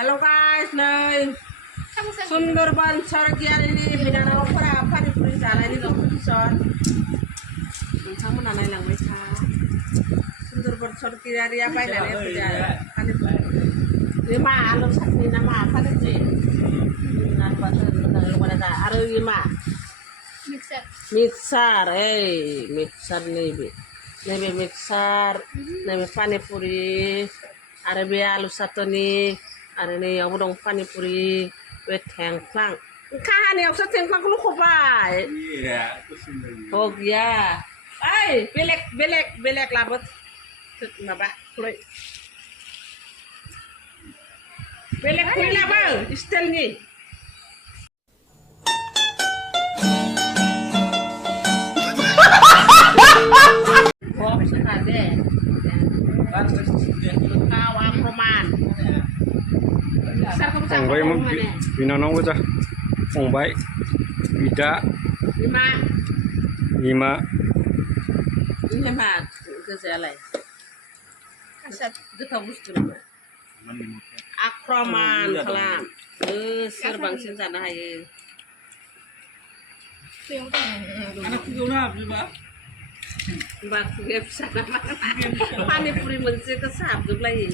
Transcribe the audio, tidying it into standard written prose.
Halo guys, नै सुन्दरबन सरगियारिनि बिनानावफोरा पानिपुरि जानायनि competition नोंथांमोना नायलांबाय था सुन्दरबन सरगियारिया बायनानै होफैदों आरो पानिपुरि बे मा आलु सातनि ना मा पानिपुरि आरो बे मा मिक्सार मिक्सार नैबे मिक्सार नैबे पानिपुरि आरो बे आलु सातनि आरो नैयावबो दं पानिपुरि बे थेंख्लां काहानियावसो थेंख्लांखौ लखबबाय औ गैया ओइ बेलेग लाबो माबा खुरै बेलेग खुरै लाबो स्टिलनि दे kawa proman फंबाय बिनानाव गोजा फंबाय बिदा बिमा ini mah kejalan goथाव बुस्थु आक्रमान खालाम सोर बांसिन जानो हायो पानिपुरि मोनसेखौ साबजोबलायो